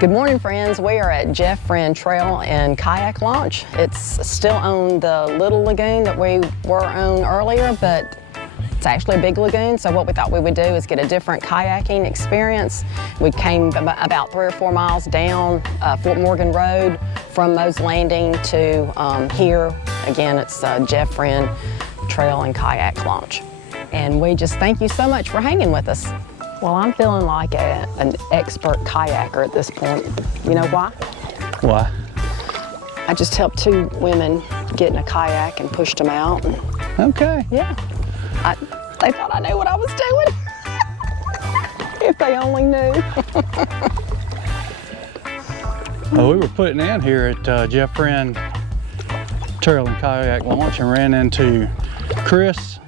Good morning, friends. We are at Jeff Friend Trail and Kayak Launch. It's still on the Little Lagoon that we were on earlier, but it's actually a big lagoon, so what we thought we would do is get a different kayaking experience. We came about 3 or 4 miles down Fort Morgan Road from Moe's Landing to here. Again, it's Jeff Friend Trail and Kayak Launch. And we just thank you so much for hanging with us. Well, I'm feeling like an expert kayaker at this point. You know why? Why? I just helped 2 women get in a kayak and pushed them out. And, okay. yeah. They thought I knew what I was doing. If they only knew. Well, we were putting in here at Jeff Friend Trail and Kayak Launch and ran into Chris,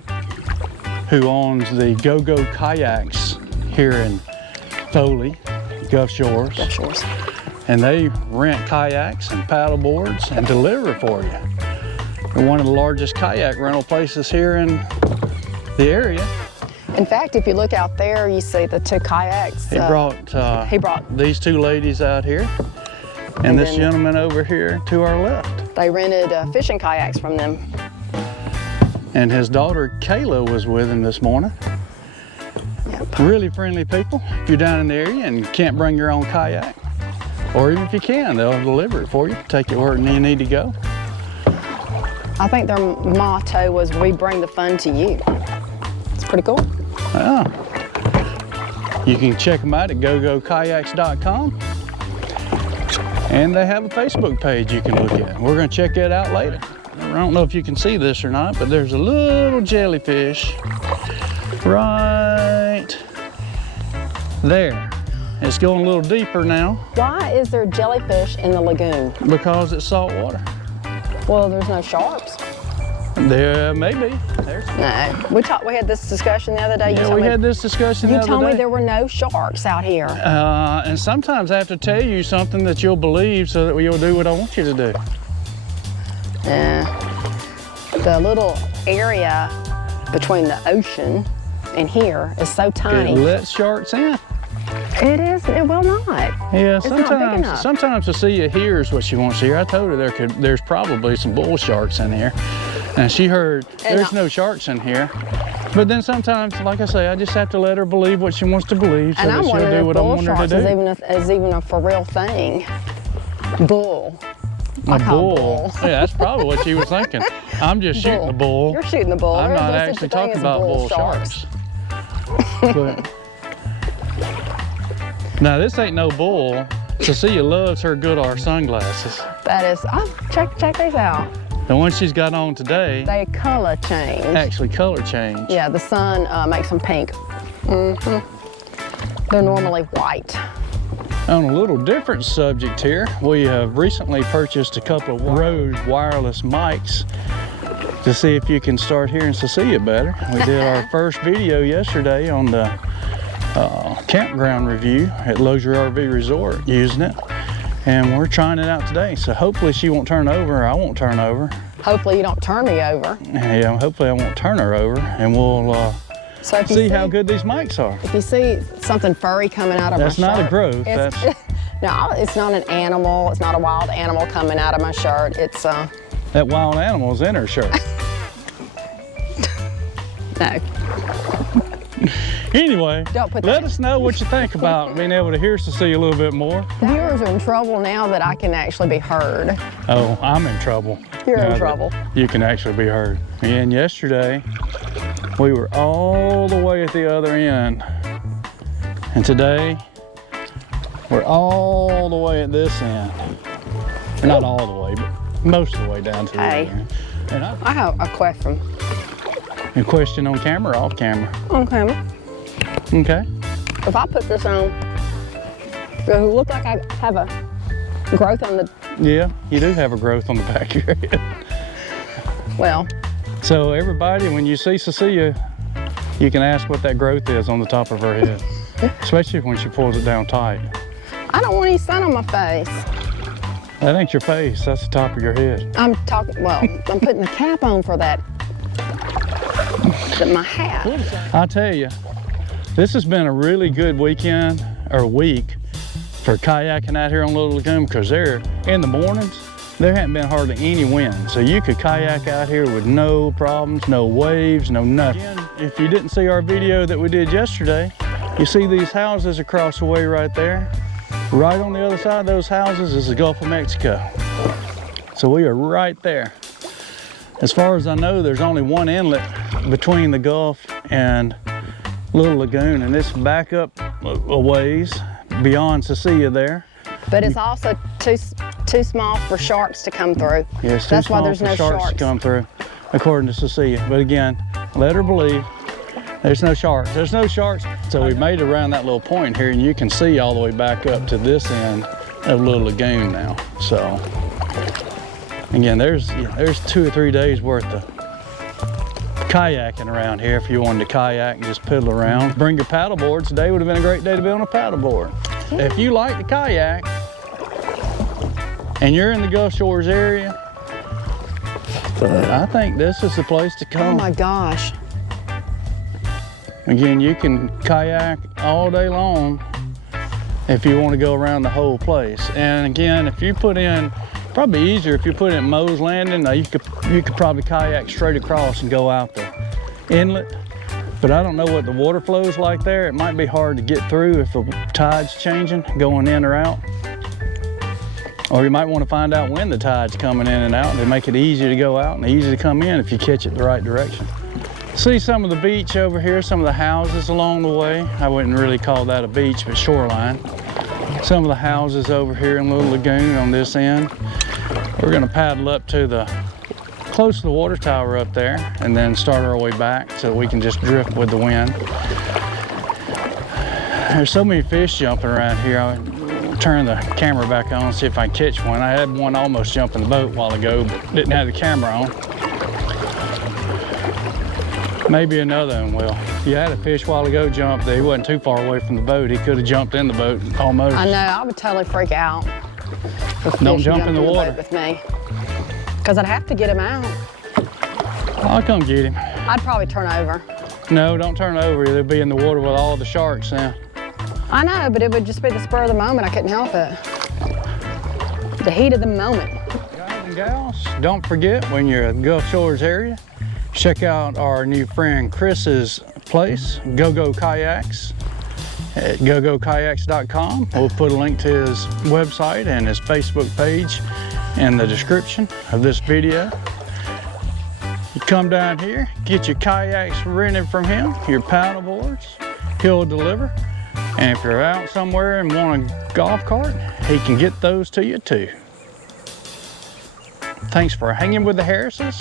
who owns the Go-Go Kayaks here in Foley, Gulf Shores. Gulf Shores. And they rent kayaks and paddle boards and deliver for you. They're one of the largest kayak rental places here in the area. In fact, if you look out there, you see the 2 kayaks. He brought these 2 ladies out here and this gentleman over here to our left. They rented fishing kayaks from them. And his daughter Kayla was with him this morning. Yep. Really friendly people. If you're down in the area and you can't bring your own kayak, or even if you can, they'll deliver it for you, take you where you need to go. I think their motto was, "We bring the fun to you." It's pretty cool. Oh. You can check them out at gogokayaks.com. And they have a Facebook page you can look at. We're going to check that out later. I don't know if you can see this or not, but there's a little jellyfish right there. It's going a little deeper now. Why is there jellyfish in the lagoon? Because it's salt water. Well, there's no sharks. There may be. No. We had this discussion the other day. Yeah, we had this discussion the other day. You told me there were no sharks out here. And sometimes I have to tell you something that you'll believe so that you'll do what I want you to do. The little area between the ocean and here is so tiny. It lets sharks in. It is. It will not. Yeah, it's not big enough. Sometimes Cecilia hears what she wants to hear. I told her there's probably some bull sharks in here, and she heard there's no sharks in here. But then sometimes, like I say, I just have to let her believe what she wants to believe, so that she'll do what I want her to do. Is even a for real thing. Bull. A bull. Yeah, that's probably what she was thinking. I'm just shooting the bull. You're shooting the bull. I'm not actually talking about bull sharks. But, now this ain't no bull. Cecilia loves her Goodar sunglasses. That is, check these out. The ones she's got on today. They color change. Actually color change. Yeah, the sun makes them pink. They're normally white. On a little different subject here, we have recently purchased a couple of Rode wireless mics to see if you can start hearing Cecilia better. We did our first video yesterday on the campground review at Luxury RV Resort using it, and we're trying it out today. So hopefully she won't turn over, or I won't turn over. Hopefully you don't turn me over. Yeah, hopefully I won't turn her over, and we'll see how good these mics are. If you see something furry coming out of my shirt. That's not a growth. No, it's not an animal. It's not a wild animal coming out of my shirt. It's that wild animal's in her shirt. No. Anyway, let us know what you think about being able to hear Cecilia a little bit more. Viewers are in trouble now that I can actually be heard. Oh, I'm in trouble. You're in trouble. You can actually be heard. And yesterday, we were all the way at the other end. And today, we're all the way at this end. Not all the way, but most of the way down to the other end. And I have a question. A question on camera or off camera? On camera. Okay. If I put this on, does it look like I have a growth on the... Yeah, you do have a growth on the back of your head. Well. So everybody, when you see Cecilia, you can ask what that growth is on the top of her head, especially when she pulls it down tight. I don't want any sun on my face. That ain't your face, that's the top of your head. I'm putting the cap on for that. My hat. I tell you, this has been a really good weekend, or week, for kayaking out here on Little Lagoon, because there in the mornings, there hadn't been hardly any wind. So you could kayak out here with no problems, no waves, no nothing. Again, if you didn't see our video that we did yesterday, you see these houses across the way right there. Right on the other side of those houses is the Gulf of Mexico. So we are right there. As far as I know, there's only one inlet between the Gulf and Little Lagoon, and it's back up a ways beyond Cecilia there. But it's also too small for sharks to come through. Yeah, it's too That's why small there's for no sharks to come through, according to Cecilia. But again, let her believe there's no sharks. There's no sharks. So we made it around that little point here, and you can see all the way back up to this end of Little Lagoon now. So again, there's 2 or 3 days worth of kayaking around here if you wanted to kayak and just piddle around. Bring your paddle board. Today would have been a great day to be on a paddle board. If you like to kayak and you're in the Gulf Shores area, I think this is the place to come. Oh my gosh. Again, you can kayak all day long if you want to go around the whole place. And again, if you put in, probably easier if you put in Moe's Landing, you could probably kayak straight across and go out the inlet. But I don't know what the water flow's like there. It might be hard to get through if the tide's changing, going in or out. Or you might want to find out when the tide's coming in and out. They make it easy to go out and easy to come in if you catch it the right direction. See some of the beach over here, some of the houses along the way. I wouldn't really call that a beach, but shoreline. Some of the houses over here in Little Lagoon on this end. We're gonna paddle up to close to the water tower up there and then start our way back so we can just drift with the wind. There's so many fish jumping around here. I'll turn the camera back on and see if I can catch one. I had one almost jump in the boat a while ago, but didn't have the camera on. Maybe another one will. You had a fish a while ago jump there. He wasn't too far away from the boat. He could have jumped in the boat almost. I know, I would totally freak out. Don't jump in the water With me. Because I'd have to get him out. I'll come get him. I'd probably turn over. No, don't turn over. They'll be in the water with all the sharks now. I know, but it would just be the spur of the moment. I couldn't help it. The heat of the moment. Guys and gals, don't forget when you're at the Gulf Shores area, check out our new friend Chris's place, Go Kayaks, at gogokayaks.com. We'll put a link to his website and his Facebook page in the description of this video. You come down here, get your kayaks rented from him, your paddle boards, he'll deliver. And if you're out somewhere and want a golf cart, he can get those to you too. Thanks for hanging with the Harrises.